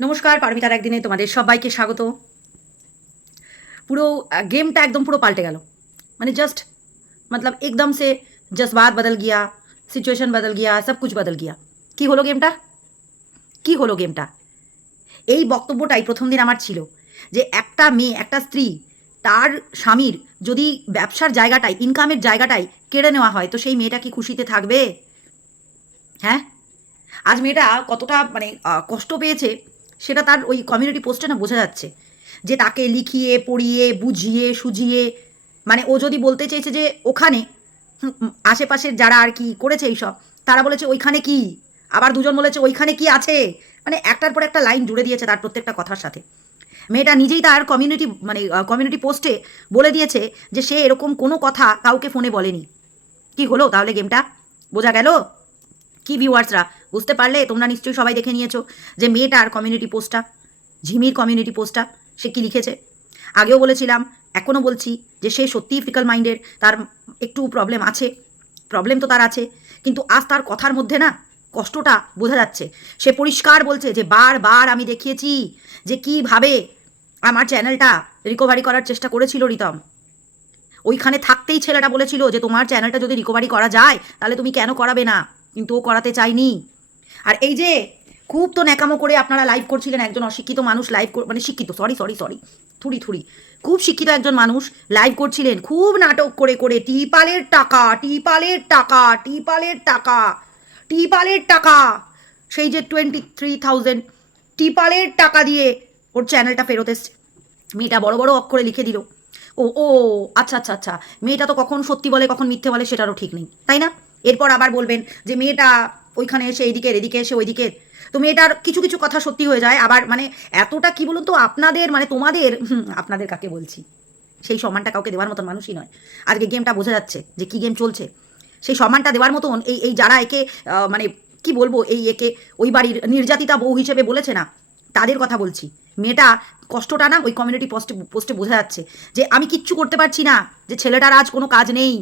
নমস্কার, পারমিতার একদিনে তোমাদের সবাইকে স্বাগত। পুরো গেমটা একদম পুরো পাল্টে গেল। মানে জাস্ট মতলব একদম সে জজবাত বদল গিয়া সিচুয়েশন বদল গিয়া সব কিছু বদল গিয়া কি হলো গেমটা কি হলো গেমটা এই বক্তব্যটাই প্রথম দিন আমার ছিল যে একটা মেয়ে, একটা স্ত্রী, তার স্বামীর যদি ব্যবসার জায়গাটায় ইনকামের জায়গাটায় কেড়ে নেওয়া হয়, তো সেই মেয়েটা কি খুশিতে থাকবে? হ্যাঁ? আজ মেয়েটা কতটা মানে কষ্ট পেয়েছে সেটা তার ওই কমিউনিটি পোস্টে না বোঝা যাচ্ছে। যে তাকে লিখিয়ে, পড়িয়ে, বুঝিয়ে, সুঝিয়ে মানে ও যদি বলতে চেয়েছে যে ওখানে আশেপাশের যারা আর কি করেছে এইসব, তারা বলেছে ওইখানে কি? আবার দুজন বলেছে ওইখানে কি আছে? মানে একটার পর একটা লাইন জুড়ে দিয়েছে তার প্রত্যেকটা কথার সাথে। মেয়েটা নিজেই তার কমিউনিটি মানে কমিউনিটি পোস্টে বলে দিয়েছে যে সে এরকম কোনো কথা কাউকে ফোনে বলেনি। কি হলো তাহলে গেমটা বোঝা গেল? কি ভিউয়ার্সরা বুঝতে পারলে তোমরা নিশ্চয়ই সবাই দেখে নিয়েছো যে মেয়েটার কমিউনিটি পোস্টটা ঝিমির কমিউনিটি পোস্টটা সে কি লিখেছে? আগেও বলেছিলাম, এখনও বলছি যে সে সত্যিই ফিকাল মাইন্ডের তার একটু প্রবলেম আছে প্রবলেম তো তার আছে, কিন্তু আজ তার কথার মধ্যে না কষ্টটা বোঝা যাচ্ছে। সে পরিষ্কার বলছে যে বারবার আমি দেখিয়েছি যে কীভাবে আমার চ্যানেলটা রিকভারি করার চেষ্টা করেছিল রিতম। ওইখানে থাকতেই ছেলেটা বলেছিল যে তোমার চ্যানেলটা যদি রিকভারি করা যায়, তাহলে তুমি কেন করাবে না? কিন্তু ও করাতে চাইনি আর এই যে খুব তো ন্যাকামো করে আপনারা লাইভ করছিলেন একজন অশিক্ষিত মানুষ লাইভ মানে শিক্ষিত সরি সরি সরি থুড়ি থুড়ি খুব শিক্ষিত একজন মানুষ লাইভ করছিলেন, খুব নাটক করে করে, টিপালের টাকা টিপালের টাকা টিপালের টাকা টিপালের টাকা, সেই যে টোয়েন্টি থ্রি থাউজেন্ড টিপালের টাকা দিয়ে ওর চ্যানেলটা ফেরত এসছে। মেয়েটা বড় বড় অক্ষরে লিখে দিল। ও ও আচ্ছা আচ্ছা আচ্ছা মেয়েটা তো কখন সত্যি বলে, কখন মিথ্যে বলে, সেটারও ঠিক নেই, তাই না? এরপর আবার বলবেন যে, মেয়েটা ওইখানে এসে এইদিকে এদিকে এসে ওইদিকে তো মেয়েটার কিছু কিছু কথা সত্যি হয়ে যায়। আবার মানে এতটা কি বলুন তো, আপনাদের মানে তোমাদের আপনাদের কাকে বলছি? সেই সম্মানটা কাউকে দেওয়ার মতন মানুষই নয়। আজকে গেমটা বোঝা যাচ্ছে যে কি গেম চলছে। সেই সম্মানটা দেওয়ার মতন এই এই যারা একে মানে কি বলব, এই একে, ওই বাড়ির নির্যাতিতা বউ হিসেবে বলেছে না, তাদের কথা বলছি। মেয়েটা কষ্টটা না ওই কমিউনিটি পোস্টে পোস্টে বোঝা যাচ্ছে যে আমি কিচ্ছু করতে পারছি না, যে ছেলেটার আজ কোনো কাজ নেই।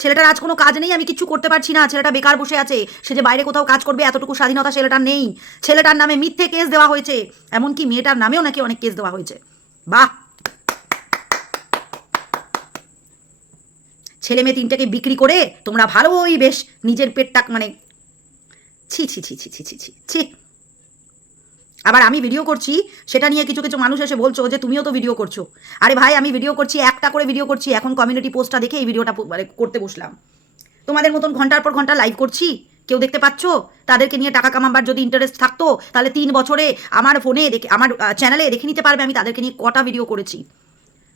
ছেলেটার আজ কোনো কাজ নেই, আমি কিচ্ছু করতে পারছি না। ছেলেটা বেকার বসে আছে, সে যে বাইরে কোথাও কাজ করবে, এতটুকু স্বাধীনতা ছেলেটার নেই। ছেলেটার নামে মিথ্যে কেস দেওয়া হয়েছে, এমনকি মেয়েটার নামেও নাকি অনেক কেস দেওয়া হয়েছে। বাহ! ছেলে মেয়ে তিনটাকে বিক্রি করে তোমরা ভালোই বেশ নিজের পেটটা মানে ছি ছি ছি ছি ছি ছি ছি ছি আবার আমি ভিডিও করছি, সেটা নিয়ে কিছু কিছু মানুষ এসে বলছো যে তুমিও তো ভিডিও করছ। আরে ভাই, আমি ভিডিও করছি, একটা করে ভিডিও করছি, এখন কমিউনিটি পোস্টটা দেখে এই ভিডিওটা মানে করতে বসলাম। তোমাদের মতন ঘণ্টার পর ঘণ্টা লাইভ করছি? কেউ দেখতে পাচ্ছ? তাদেরকে নিয়ে টাকা কামাবার যদি ইন্টারেস্ট থাকতো, তাহলে তিন বছরে আমার ফোনে দেখে, আমার চ্যানেলে দেখে নিতে পারবে, আমি তাদেরকে নিয়ে কটা ভিডিও করেছি।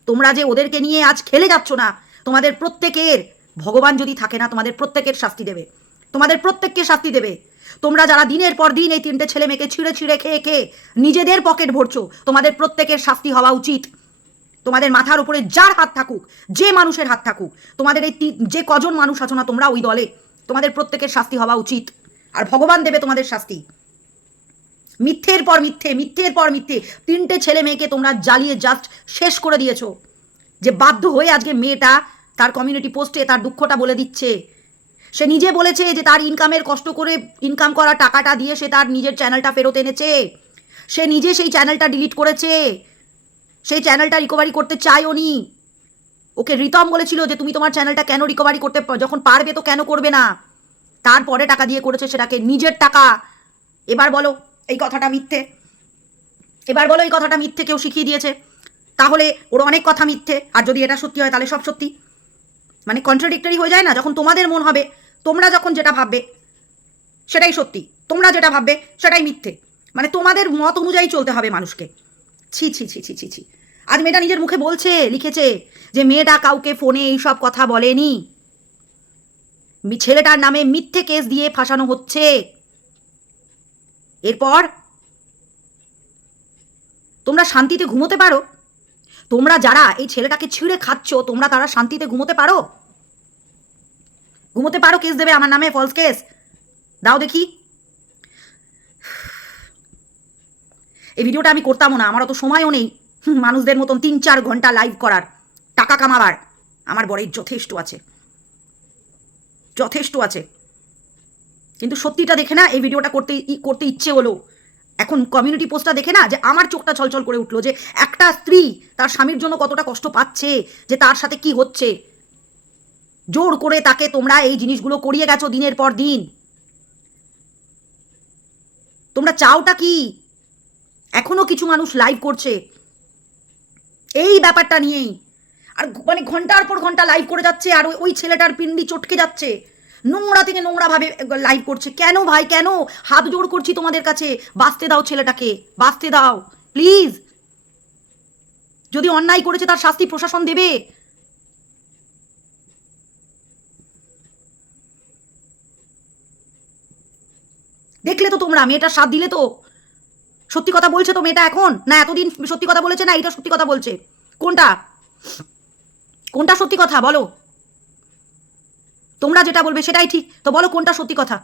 তোমরা যে ওদেরকে নিয়ে আজ খেলে যাচ্ছ না, তোমাদের প্রত্যেকের ভগবান যদি থাকে না, তোমাদের প্রত্যেকের শাস্তি দেবে। তোমাদের প্রত্যেককে শাস্তি দেবে। তোমরা যারা দিনের পর দিন এই তিনটে ছেলে মেয়েকে ছিঁড়ে ছিঁড়ে খেয়ে খেয়ে নিজেদের পকেট ভরছো, তোমাদের প্রত্যেকের শাস্তি হওয়া উচিত। তোমাদের মাথার উপরে যার হাত থাকুক, যে মানুষের হাত থাকুক, তোমাদের এই যে কজন মানুষ আছো না তোমরা ওই দলে, তোমাদের প্রত্যেকের শাস্তি হওয়া উচিত। আর ভগবান দেবে তোমাদের শাস্তি। মিথ্যের পর মিথ্যে, মিথ্যের পর মিথ্যে তিনটে ছেলে মেয়েকে তোমরা জ্বালিয়ে জাস্ট শেষ করে দিয়েছ। যে বাধ্য হয়ে আজকে মেয়েটা তার কমিউনিটি পোস্টে তার দুঃখটা বলে দিচ্ছে। সে নিজে বলেছে যে তার ইনকামের কষ্ট করে ইনকাম করা টাকাটা দিয়ে সে তার নিজের চ্যানেলটা ফেরত এনেছে। সে নিজে সেই চ্যানেলটা ডিলিট করেছে। সেই চ্যানেলটা রিকভারি করতে চায়ও নি ওকে রিতম বলেছিল যে তুমি তোমার চ্যানেলটা কেন রিকভারি করতে যখন পারবে তো কেন করবে না? তারপরে টাকা দিয়ে করেছে সেটাকে নিজের টাকা। এবার বলো, এই কথাটা মিথ্যে। এবার বলো এই কথাটা মিথ্যে কেউ শিখিয়ে দিয়েছে। তাহলে ওর অনেক কথা মিথ্যে। আর যদি এটা সত্যি হয় তাহলে সব সত্যি। মানে কন্ট্রাডিক্টরি হয়ে যায় না? যখন তোমাদের মন হবে। তোমরা যখন যেটা ভাববে, সেটাই সত্যি। তোমরা যেটা ভাববে, সেটাই মিথ্যে। মানে তোমাদের মত অনুযায়ী চলতে হবে মানুষকে। ছি ছি ছি ছি ছি ছি। আজ মেয়েটা নিজের মুখে বলছে, লিখেছে যে মেয়েটা কাউকে ফোনে এইসব কথা বলেনি। ছেলেটার নামে মিথ্যে কেস দিয়ে ফাঁসানো হচ্ছে। এরপর তোমরা শান্তিতে ঘুমোতে পারো। তোমরা যারা এই ছেলেটাকে ছিঁড়ে খাচ্ছ, তোমরা তারা শান্তিতে ঘুমোতে পারো। ঘুমোতে পারো কেস দেবে, আমার নামে ফলস কেস দাও দেখি। এই ভিডিওটা আমি করতামও না, আমার অত সময়ও নেই। মানুষদের মতন তিন চার ঘণ্টা লাইভ করার। টাকা কামাবার। আমার বরের যথেষ্ট আছে। যথেষ্ট আছে। কিন্তু সত্যিটা দেখে না, এই ভিডিওটা করতে করতে ইচ্ছে হলো। এখন কমিউনিটি পোস্টটা দেখে না, যে আমার চোখটা ছলছল করে উঠল যে একটা স্ত্রী তার স্বামীর জন্য কতটা কষ্ট পাচ্ছে, যে তার সাথে কি হচ্ছে। জোর করে তাকে তোমরা এই জিনিসগুলো করিয়ে গেছো দিনের পর দিন। তোমরা চাওটা কি? এখনও কিছু মানুষ লাইভ করছে। এই ব্যাপারটা নিয়েই। আর মানে ঘণ্টার পর ঘণ্টা লাইভ করে যাচ্ছে আর ওই- ছেলেটার পিন্ডি চটকে যাচ্ছে। নোংরা থেকে নোংরা ভাবে লাইভ করছে। কেন ভাই, কেন? হাত জোড় করছি তোমাদের কাছে। বাঁচতে দাও ছেলেটাকে। বাঁচতে দাও। প্লিজ যদি অন্যায় করেছে তার শাস্তি প্রশাসন দেবে। দেখলে তো তোমরা মেয়েটার সাথ দিলে তো। সত্যি কথা বলছে তো মেয়েটা এখন? না, এতদিন সত্যি কথা বলেছে? না, এটা সত্যি কথা বলছে। কোনটা? কোনটা সত্যি কথা? বলো। তোমরা যেটা বলবে সেটাই ঠিক। তো বলো কোনটা সত্যি কথা?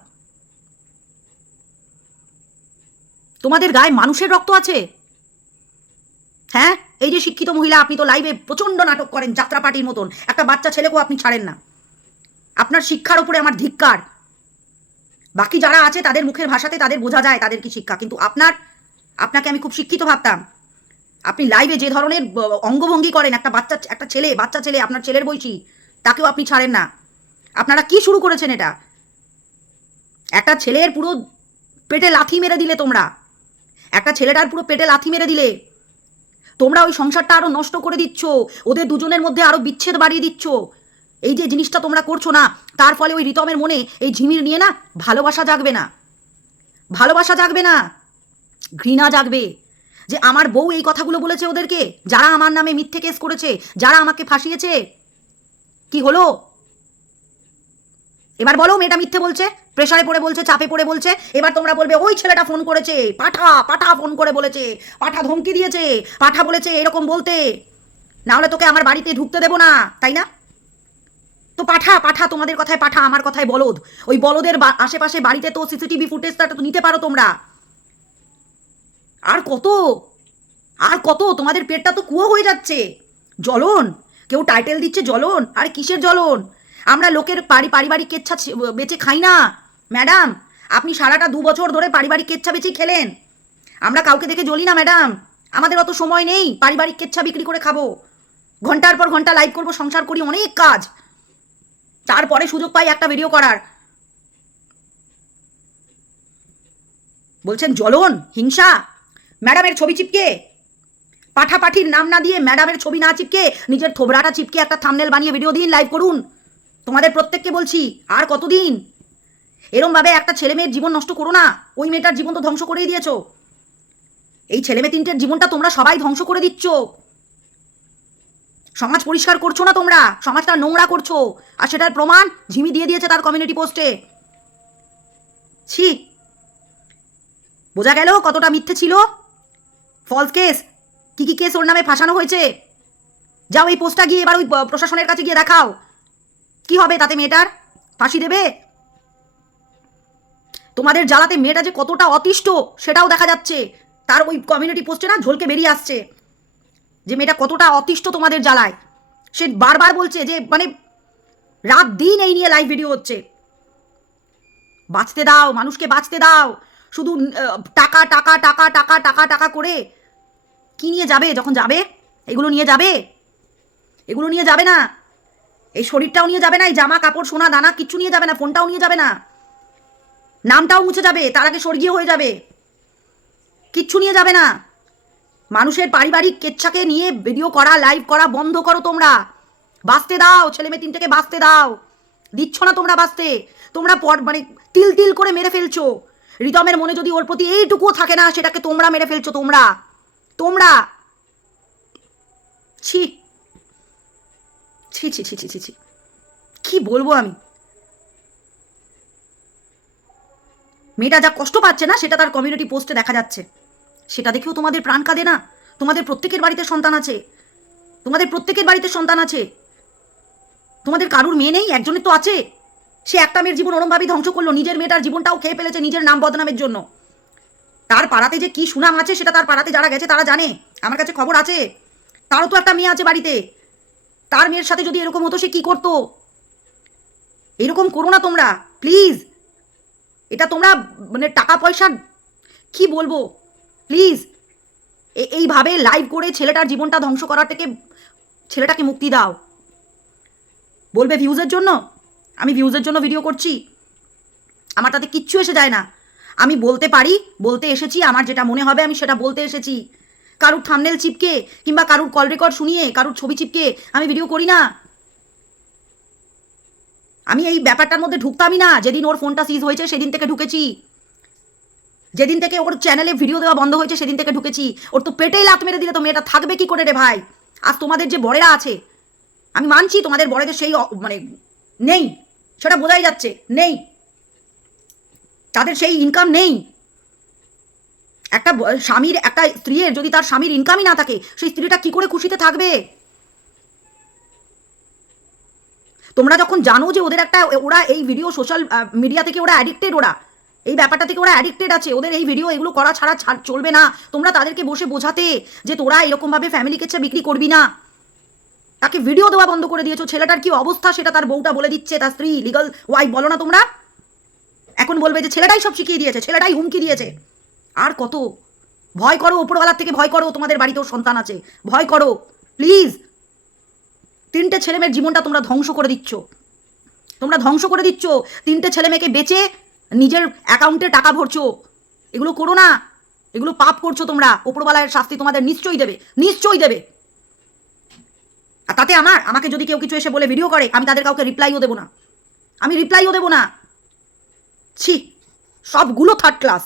তোমাদের গায়ে মানুষের রক্ত আছে? হ্যাঁ? এই যে শিক্ষিত মহিলা, আপনি তো লাইভে প্রচণ্ড নাটক করেন, যাত্রা পার্টির মতন। একটা বাচ্চা ছেলেকেও আপনি ছাড়েন না। আপনার শিক্ষার উপরে আমার ধিক্কার। বাকি যারা আছে, তাদের মুখের ভাষাতে তাদের বোঝা যায় তাদের কি শিক্ষা। কিন্তু আপনার, আপনাকে আমি খুব শিক্ষিত ভাবতাম। আপনি লাইভে যে ধরনের অঙ্গভঙ্গি করেন, একটা বাচ্চা, একটা ছেলে, বাচ্চা ছেলে, আপনার ছেলের বয়সী তাকেও আপনি ছাড়েন না। আপনারা কি শুরু করেছেন এটা? একটা ছেলের পুরো পেটে লাথি মেরে দিলে তোমরা। একটা ছেলেটার পুরো পেটে লাথি মেরে দিলে। তোমরা ওই সংসারটা আরও নষ্ট করে দিচ্ছ। ওদের দুজনের মধ্যে আরও বিচ্ছেদ বাড়িয়ে দিচ্ছ। এই যে জিনিসটা তোমরা করছ না, তার ফলে ওই রিতমের মনে এই ঝিমির নিয়ে না ভালোবাসা জাগবে না। ভালোবাসা জাগবে না, ঘৃণা জাগবে। যে আমার বউ এই কথাগুলো বলেছে ওদেরকে, যারা আমার নামে মিথ্যে কেস করেছে, যারা আমাকে ফাঁসিয়েছে, কি হলো? এবার বলো, মেয়েটা মিথ্যে বলছে প্রেশারে পড়ে বলছে, চাপে পড়ে বলছে, এবার তোমরা বলবে, ওই ছেলেটা ফোন করেছে, পাঠা পাঠা ফোন করে বলেছে, পাঠা ধমকি দিয়েছে, পাঠা বলেছে এরকম বলতে। না হলে তোকে আমার বাড়িতে ঢুকতে দেবো না, তাই না? তো পাঠা পাঠা, তোমাদের কথায় পাঠা, আমার কথায় বলদ। ওই বলদের আশেপাশে বাড়িতে তো সিসিটিভি ফুটেজটা তো নিতে পারো তোমরা। আর কত? আর কত? তোমাদের পেটটা তো কুয়ো হয়ে যাচ্ছে। জ্বলন। কেউ টাইটেল দিচ্ছে জ্বলন। আর কিসের জ্বলন? আমরা লোকের পারি, পারিবারিক কেচ্ছা বেচে খাই না। ম্যাডাম, আপনি সারাটা দু বছর ধরে পারিবারিক কেচ্ছা বেচেই খেলেন। আমরা কাউকে দেখে জ্বলি না, ম্যাডাম। আমাদের অত সময় নেই। পারিবারিক কেচ্ছা বিক্রি করে খাব। ঘণ্টার পর ঘণ্টা লাইভ করব, সংসার করি, অনেক কাজ। তারপরে সুযোগ পাই একটা ভিডিও করার। বলছেন জ্বলন হিংসা ম্যাডামের ছবি চিপকে। পাঠাপাঠির নাম না দিয়ে ম্যাডামের ছবি না চিপকে। নিজের থোবরাটা চিপকে একটা থামনেল বানিয়ে ভিডিও দিন লাইভ করুন। তোমাদের প্রত্যেককে বলছি, আর কতদিন? এরমভাবে একটা ছেলে মেয়ের জীবন নষ্ট করো না। ওই মেয়েটার জীবন তো ধ্বংস করেই দিয়েছ। এই ছেলে মেয়ে তিনটের জীবনটা তোমরা সবাই ধ্বংস করে দিচ্ছ। সমাজ পরিষ্কার করছ না তোমরা? সমাজটা নোংরা করছ। আর সেটার প্রমাণ ঝিমি দিয়ে দিয়েছে তার কমিউনিটি পোস্টে ছি। বোঝা গেল কতটা মিথ্যে ছিল? ফলস কেস কি কি কেস ওর নামে ফাঁসানো হয়েছে? যাও এই পোস্টটা গিয়ে এবার ওই প্রশাসনের কাছে গিয়ে দেখাও। কি হবে তাতে মেয়েটার? ফাঁসি দেবে? তোমাদের জ্বালাতে মেয়েটা যে কতটা অতিষ্ঠ, সেটাও দেখা যাচ্ছে। তার ওই কমিউনিটি পোস্টে না ঝলকে বেরিয়ে আসছে। যে মেয়েটা কতটা অতিষ্ঠ তোমাদের জ্বালায়। সে বারবার বলছে যে মানে রাত দিন এই নিয়ে লাইভ ভিডিও হচ্ছে। বাঁচতে দাও, মানুষকে বাঁচতে দাও। শুধু টাকা টাকা টাকা টাকা টাকা টাকা করে কি নিয়ে যাবে? যখন যাবে, এগুলো নিয়ে যাবে। এগুলো নিয়ে যাবে না। এই শরীরটাও নিয়ে যাবে না, এই জামা কাপড়, সোনা, দানা কিচ্ছু নিয়ে যাবে না, ফোনটাও নিয়ে যাবে না। নামটাও মুছে যাবে, তার আগে স্বর্গীয় হয়ে যাবে। কিচ্ছু নিয়ে যাবে না। মানুষের পারিবারিক কেচ্ছাকে নিয়ে ভিডিও করা লাইভ করা বন্ধ করো তোমরা। বাঁচতে দাও, ছেলে মেয়ে তিনটাকে বাঁচতে দাও। দিচ্ছ না তোমরা বাঁচতে। তোমরা পর মানে তিল তিল করে মেরে ফেলছো। রিতমের মনে যদি ওর প্রতি এইটুকুও থাকে না, সেটাকে তোমরা মেরে ফেলছো, তোমরা। তোমরা। ছি। ছি ছি ছি ছি ছি ছি। কি বলব আমি? মেয়েটা যা কষ্ট পাচ্ছে না, সেটা তার কমিউনিটি পোস্টে দেখা যাচ্ছে। সেটা দেখেও তোমাদের প্রাণ কাঁদে না? তোমাদের প্রত্যেকের বাড়িতে সন্তান আছে। তোমাদের প্রত্যেকের বাড়িতে সন্তান আছে। তোমাদের কারুর মেয়ে নেই? একজনের তো আছে। সে একটা মেয়ের জীবন ওরমভাবেই ধ্বংস করল। নিজের মেয়েটার জীবনটাও খেয়ে ফেলেছে নিজের নাম বদনামের জন্য। তার পাড়াতে যে কি সুনাম আছে, সেটা তার পাড়াতে যারা গেছে, তারা জানে। আমার কাছে খবর আছে। তারও তো একটা মেয়ে আছে বাড়িতে। তার মেয়ের সাথে যদি এরকম হতো, সে কি করতো? এরকম করো না তোমরা, প্লিজ। এটা তোমরা মানে টাকা পয়সা কি বলব? প্লিজ এইভাবে লাইভ করে ছেলেটার জীবনটা ধ্বংস করার থেকে ছেলেটাকে মুক্তি দাও। বলবে ভিউজের জন্য? আমি ভিউজের জন্য ভিডিও করছি। আমার তাতে কিচ্ছু এসে যায় না। আমি বলতে পারি, বলতে এসেছি, আমার যেটা মনে হবে আমি সেটা বলতে এসেছি। কারুর থামনেল চিপকে কিংবা কারুর কল রেকর্ড শুনিয়ে, কারুর ছবি চিপকে আমি ভিডিও করি না। আমি এই ব্যাপারটার মধ্যে ঢুকতামই না, যেদিন ওর ফোনটা সিজ হয়েছে সেদিন থেকে ঢুকেছি। যেদিন থেকে ওর চ্যানেলে ভিডিও দেওয়া বন্ধ হয়েছে, সেদিন থেকে ঢুকেছি। ওর তো পেটেই লাত মেরে দিলে তো মেয়েটা থাকবে কি করে রে ভাই? আজ তোমাদের যে বড়েরা আছে, আমি মানছি তোমাদের বড়দের সেই মানে নেই, সেটা বোঝাই যাচ্ছে, নেই। তাদের সেই ইনকাম নেই। একটা স্বামীর, একটা স্ত্রীর, যদি তার স্বামীর ইনকামই না থাকে, সেই স্ত্রীটা কি করে খুশিতে থাকবে? তোমরা যখন জানো যে ওদের একটা, ওরা এই ভিডিও সোশ্যাল মিডিয়া থেকে ওরা অ্যাডিক্টেড ওরা এই ব্যাপারটা থেকে ওরা অ্যাডিক্টেড আছে। ওদের এই ভিডিও এগুলো করা ছাড়া চলবে না। তোমরা তাদেরকে বসে বোঝাতে যে তোরা এরকমভাবে ফ্যামিলিকে চেয়ে বিক্রি করবি না। তাকে ভিডিও দেওয়া বন্ধ করে দিয়েছ। ছেলেটার কি অবস্থা সেটা তার বউটা বলে দিচ্ছে, তার স্ত্রী লিগাল ওয়াইফ বলো না তোমরা। এখন বলবে যে ছেলেটাই সব শিখিয়ে দিয়েছে, ছেলেটাই হুমকি দিয়েছে। আর কত? ভয় করো, ওপরওয়ালার থেকে ভয় করো, তোমাদের বাড়িতেও সন্তান আছে। ভয় করো প্লিজ তিনটে ছেলেমেয়ের জীবনটা তোমরা ধ্বংস করে দিচ্ছ। তোমরা ধ্বংস করে দিচ্ছ। তিনটে ছেলে মেয়েকে বেচে নিজের অ্যাকাউন্টে টাকা ভরছো। এগুলো করো না। এগুলো পাপ করছ তোমরা। ওপরওয়ালার শাস্তি তোমাদের নিশ্চয়ই দেবে। নিশ্চয়ই দেবে। আর তাতে আমার, আমাকে যদি কেউ কিছু এসে বলে ভিডিও করে, আমি তাদের কাউকে রিপ্লাইও দেবো না। আমি রিপ্লাইও দেবো না। ছি, সবগুলো থার্ড ক্লাস